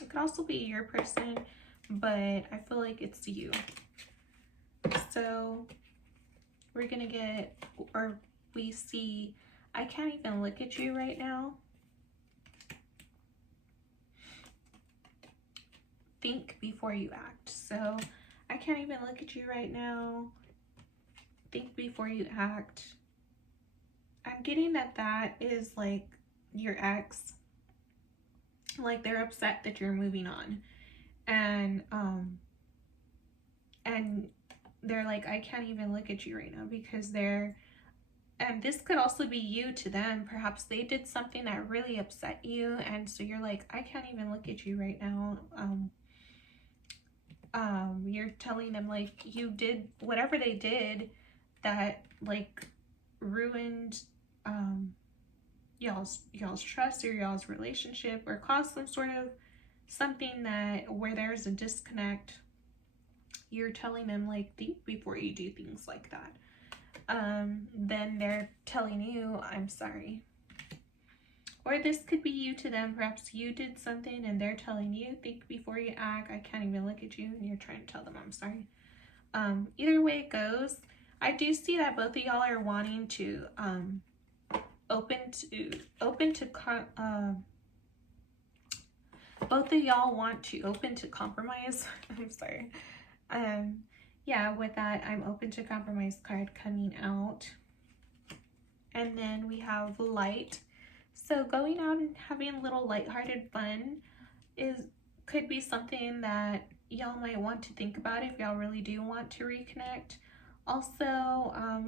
It could also be your person, but I feel like it's you. So we're gonna get, or we see, I can't even look at you right now. Think before you act. So I can't even look at you right now. Think before you act. I'm getting that is like your ex. Like they're upset that you're moving on. And they're like, I can't even look at you right now because they're, and this could also be you to them. Perhaps they did something that really upset you, and so you're like, I can't even look at you right now. You're telling them like you did whatever they did that like ruined y'all's trust or y'all's relationship, or caused some sort of something that where there's a disconnect. You're telling them like, think before you do things like that. then they're telling you, I'm sorry. Or this could be you to them. Perhaps you did something and they're telling you, think before you act. I can't even look at you, and you're trying to tell them, I'm sorry. Either way it goes, I do see that both of y'all are wanting to both of y'all want to open to compromise. I'm sorry. Yeah, with that, I'm open to compromise card coming out. And then we have light. So going out and having a little lighthearted fun could be something that y'all might want to think about if y'all really do want to reconnect. Also,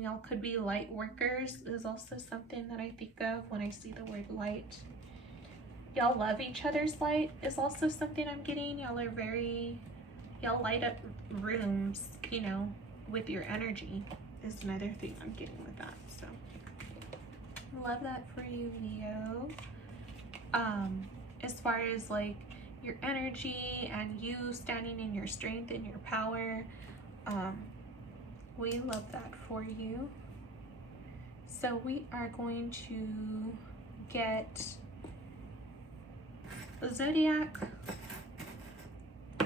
y'all could be light workers is also something that I think of when I see the word light. Y'all love each other's light is also something I'm getting. Y'all light up rooms, you know, with your energy is another thing I'm getting with that. So love that for you, Leo. As far as like your energy and you standing in your strength and your power, we love that for you. So we are going to get the zodiac,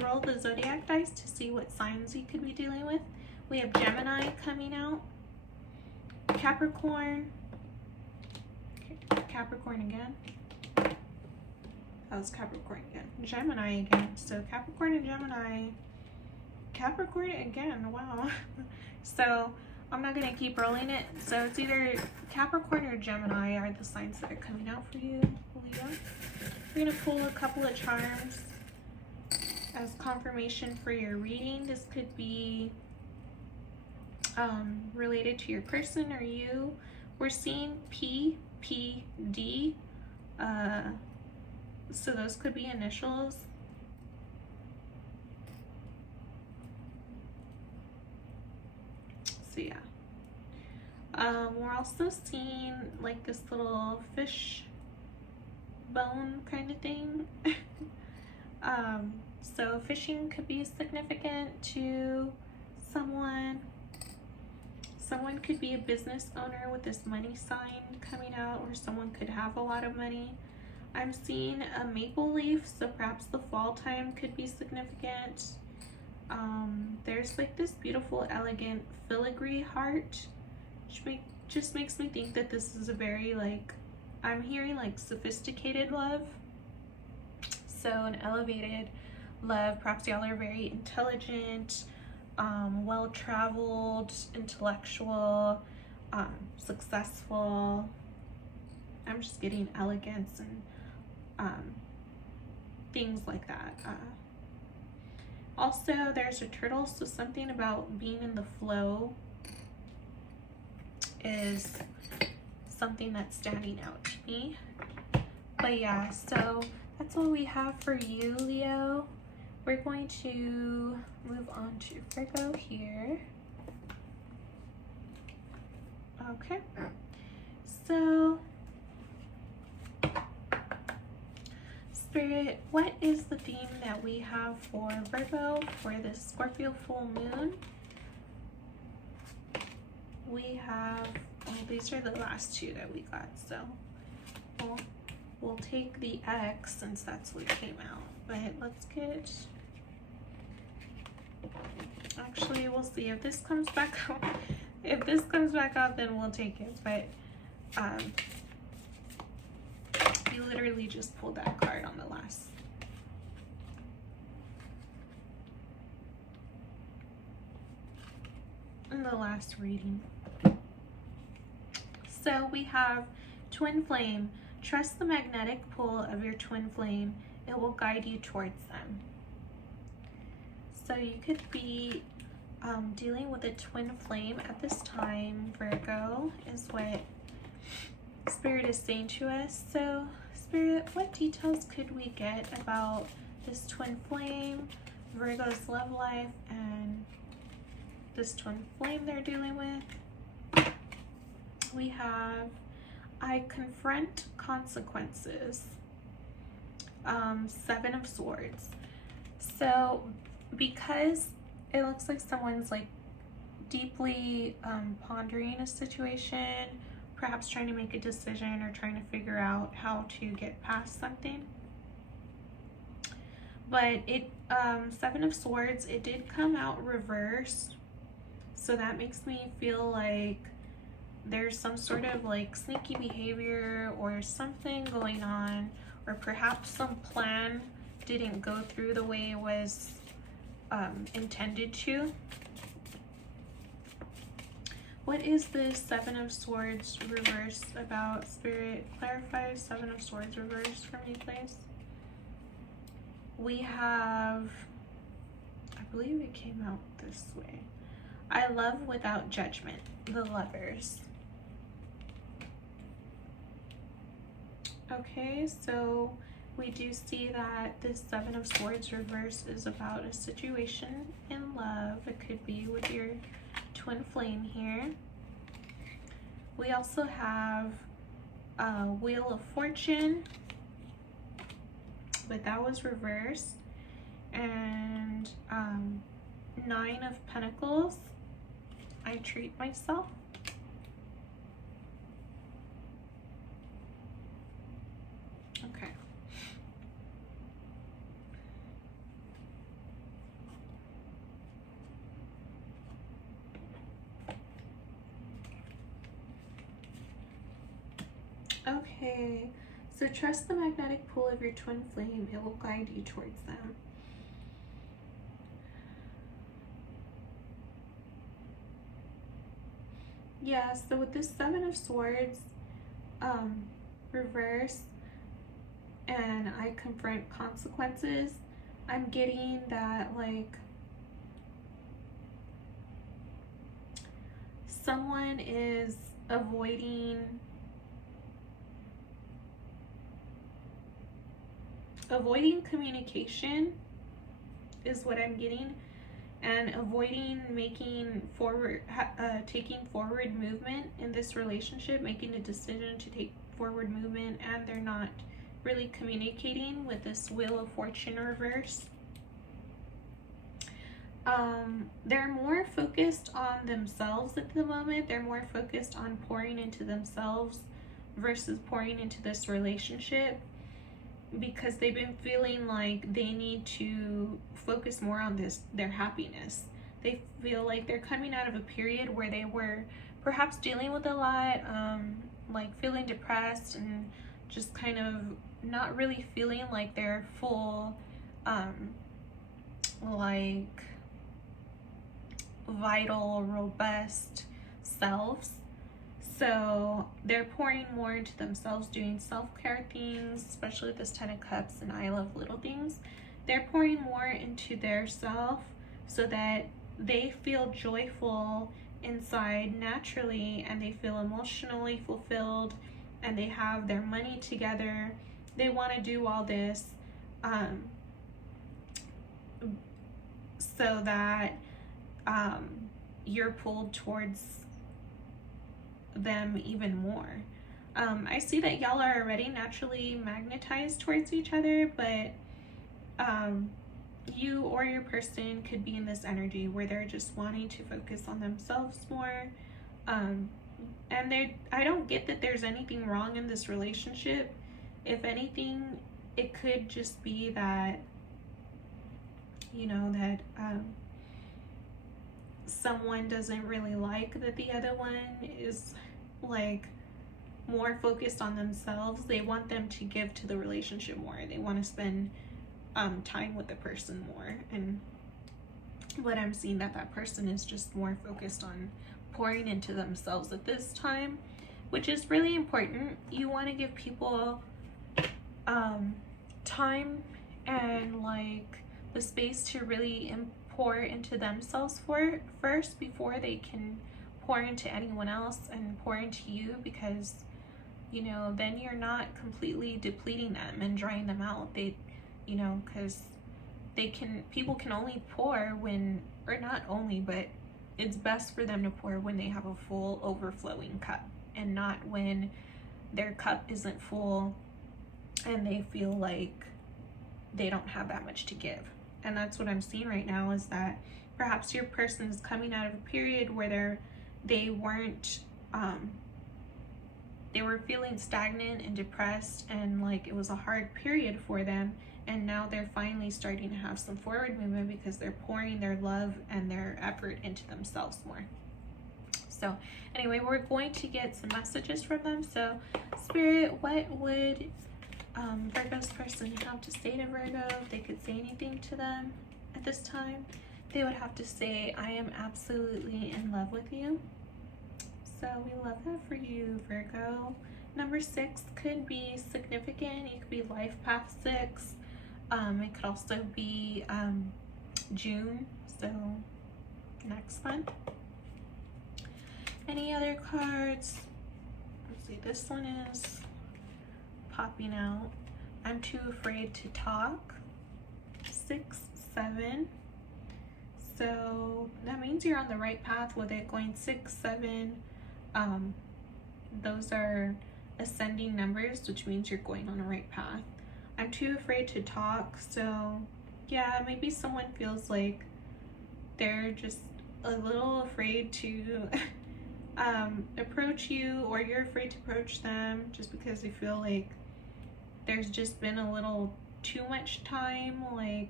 roll the zodiac dice to see what signs you could be dealing with. We have Gemini coming out, Capricorn, Capricorn again. That was Capricorn again. Gemini again. So Capricorn and Gemini. Capricorn again. Wow. So I'm not going to keep rolling it. So it's either Capricorn or Gemini are the signs that are coming out for you, Leo. We're going to pull a couple of charms as confirmation for your reading. This could be related to your person or you. We're seeing P, P, D. So those could be initials. So yeah. We're also seeing like this little fish bone kind of thing. So fishing could be significant to someone. Someone could be a business owner with this money sign coming out, or someone could have a lot of money. I'm seeing a maple leaf, so perhaps the fall time could be significant. There's like this beautiful, elegant filigree heart, which just makes me think that this is a very like, I'm hearing like sophisticated love. So an elevated love. Perhaps y'all are very intelligent, well-traveled, intellectual, successful. I'm just getting elegance and things like that. Also, there's a turtle, so something about being in the flow is something that's standing out to me. But yeah, so that's all we have for you, Leo. We're going to move on to Virgo here. Okay, so Spirit, what is the theme that we have for Virgo for this Scorpio full moon? We have, well, these are the last two that we got, so we'll take the X since that's what came out. But let's get, actually we'll see if this comes back out. If this comes back out, then we'll take it. But you literally just pulled that card on the last reading. So we have twin flame. Trust the magnetic pull of your twin flame. It will guide you towards them. So you could be dealing with a twin flame at this time, Virgo, is what Spirit is saying to us. So Spirit, what details could we get about this twin flame, Virgo's love life, and this twin flame they're dealing with? We have, I confront consequences. 7 of Swords. So because it looks like someone's like deeply pondering a situation, perhaps trying to make a decision or trying to figure out how to get past something. But it, Seven of Swords, it did come out reversed. So that makes me feel like there's some sort of like sneaky behavior or something going on, or perhaps some plan didn't go through the way it was intended to. What is this Seven of Swords reversed about? Spirit, clarify Seven of Swords reversed for me, please. We have, I believe it came out this way. I love without judgment, the Lovers. Okay, so we do see that this Seven of Swords reverse is about a situation in love. It could be with your twin flame here. We also have Wheel of Fortune, but that was reversed. And Nine of Pentacles, I treat myself. Okay. Okay, so trust the magnetic pull of your twin flame. It will guide you towards them. Yeah, so with this Seven of Swords reverse, and I confront consequences, I'm getting that like someone is avoiding communication is what I'm getting, and avoiding making forward taking forward movement in this relationship, making a decision to take forward movement, and they're not really communicating with this Wheel of Fortune reverse. They're more focused on themselves at the moment. They're more focused on pouring into themselves versus pouring into this relationship, because they've been feeling like they need to focus more on their happiness. They feel like they're coming out of a period where they were perhaps dealing with a lot, like feeling depressed and just kind of not really feeling like their full like vital, robust selves. So they're pouring more into themselves, doing self-care things, especially with this Ten of Cups and I love little things. They're pouring more into their self so that they feel joyful inside naturally, and they feel emotionally fulfilled, and they have their money together. They want to do all this so that you're pulled towards them even more. I see that y'all are already naturally magnetized towards each other, but you or your person could be in this energy where they're just wanting to focus on themselves more. And I don't get that there's anything wrong in this relationship. If anything, it could just be that, you know, that someone doesn't really like that the other one is like more focused on themselves. They want them to give to the relationship more. They want to spend time with the person more. And what I'm seeing, that person is just more focused on pouring into themselves at this time, which is really important. You want to give people time and like the space to really pour into themselves first before they can pour into anyone else and pour into you, because you know, then you're not completely depleting them and drying them out. They, you know, because people can only pour when, or not only, but it's best for them to pour when they have a full overflowing cup, and not when their cup isn't full and they feel like they don't have that much to give. And that's what I'm seeing right now, is that perhaps your person is coming out of a period where they weren't, they were feeling stagnant and depressed, and like it was a hard period for them, and now they're finally starting to have some forward movement because they're pouring their love and their effort into themselves more. So anyway, we're going to get some messages from them. So Spirit, what would Virgo's person have to say to Virgo? If they could say anything to them at this time, they would have to say, I am absolutely in love with you. So we love that for you, Virgo. Number 6 could be significant. It could be life path 6. It could also be June, so next month. Any other cards? Let's see, this one is popping out. I'm too afraid to talk. 6, 7. So that means you're on the right path with it, going 6, 7. Those are ascending numbers, which means you're going on the right path. I'm too afraid to talk. So yeah, maybe someone feels like they're just a little afraid to approach you, or you're afraid to approach them just because they feel like there's just been a little too much time, like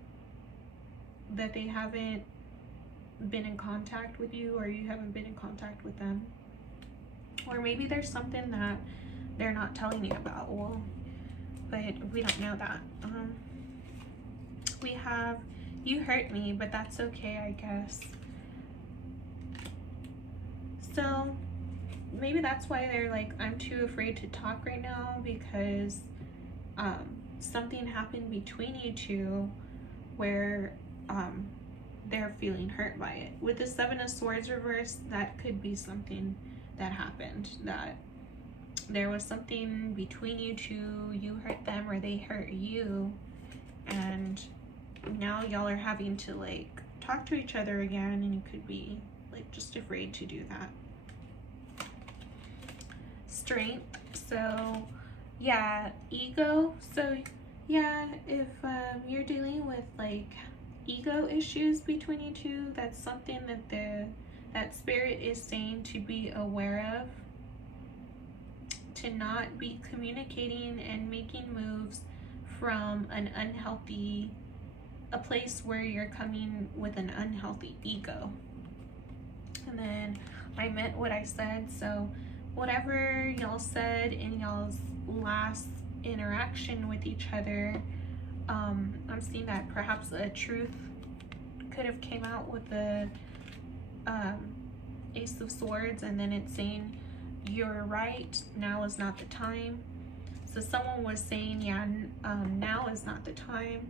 that they haven't been in contact with you, or you haven't been in contact with them. Or maybe there's something that they're not telling you about. Well, but we don't know that. We have, you hurt me, but that's okay, I guess. So maybe that's why they're like, I'm too afraid to talk right now, because something happened between you two where they're feeling hurt by it. With the 7 of Swords reversed, that could be something that happened, that there was something between you two, you hurt them or they hurt you, and now y'all are having to like talk to each other again, and you could be like just afraid to do that. Strength, so yeah, ego. So yeah, if you're dealing with like ego issues between you two, that's something that that Spirit is saying to be aware of, to not be communicating and making moves from an unhealthy, a place where you're coming with an unhealthy ego. And then I meant what I said, so whatever y'all said in y'all's last interaction with each other, I'm seeing that perhaps a truth could have came out with the Ace of Swords, and then it's saying you're right, now is not the time. So someone was saying, yeah, now is not the time.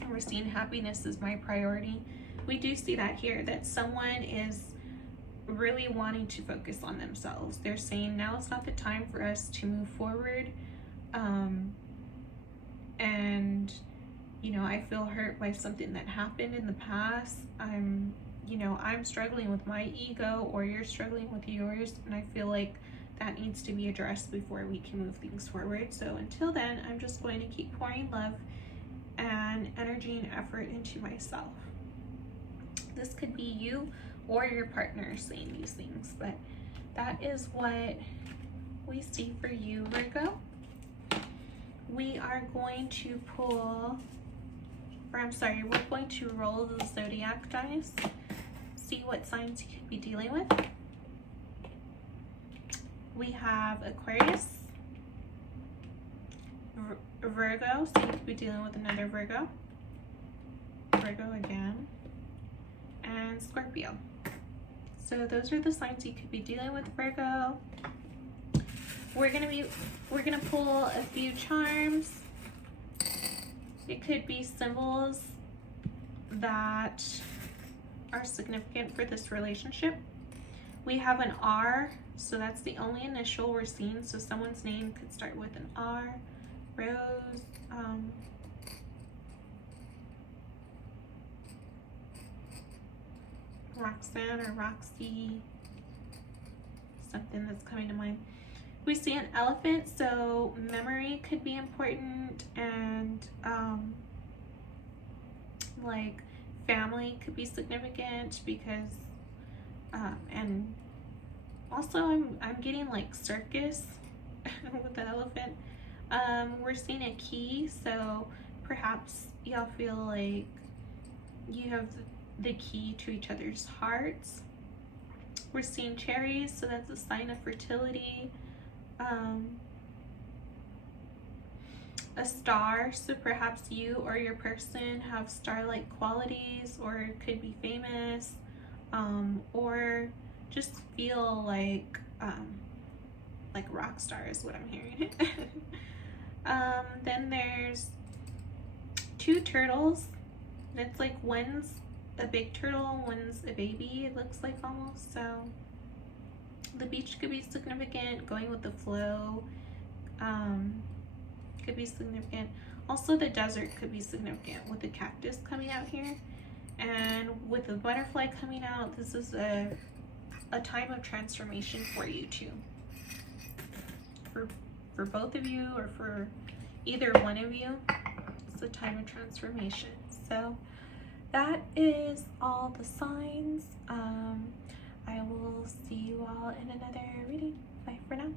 And we're seeing happiness is my priority. We do see that here, that someone is really wanting to focus on themselves. They're saying now is not the time for us to move forward. And you know, I feel hurt by something that happened in the past. I'm struggling with my ego, or you're struggling with yours, and I feel like that needs to be addressed before we can move things forward. So until then, I'm just going to keep pouring love and energy and effort into myself. This could be you or your partner saying these things, but that is what we see for you, Virgo. We are going to pull, or I'm sorry, we're going to roll the zodiac dice, see what signs you could be dealing with. We have Aquarius, Virgo, so you could be dealing with another Virgo, Virgo again, and Scorpio. So those are the signs you could be dealing with, Virgo. We're gonna pull a few charms. It could be symbols that are significant for this relationship. We have an R, so that's the only initial we're seeing. So someone's name could start with an R. Rose, Roxanne or Roxy, something that's coming to mind. We see an elephant, so memory could be important, and like family could be significant because, and also I'm getting like circus with the elephant. We're seeing a key, so perhaps y'all feel like you have the key to each other's hearts. We're seeing cherries, so that's a sign of fertility. A star, so perhaps you or your person have star-like qualities, or could be famous, or just feel like rock star is what I'm hearing. Then there's two turtles. It's like one's a big turtle, one's a baby, it looks like almost. So the beach could be significant, going with the flow could be significant. Also the desert could be significant with the cactus coming out here, and with the butterfly coming out, this is a time of transformation for you too, for both of you, or for either one of you. It's a time of transformation. So that is all the signs. I will see you all in another reading. Bye for now.